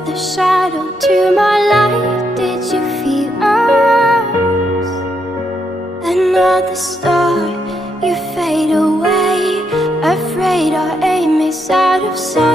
with a shadow to my light. Did you feel us? Another star, you fade away. Afraid our aim is out of sight.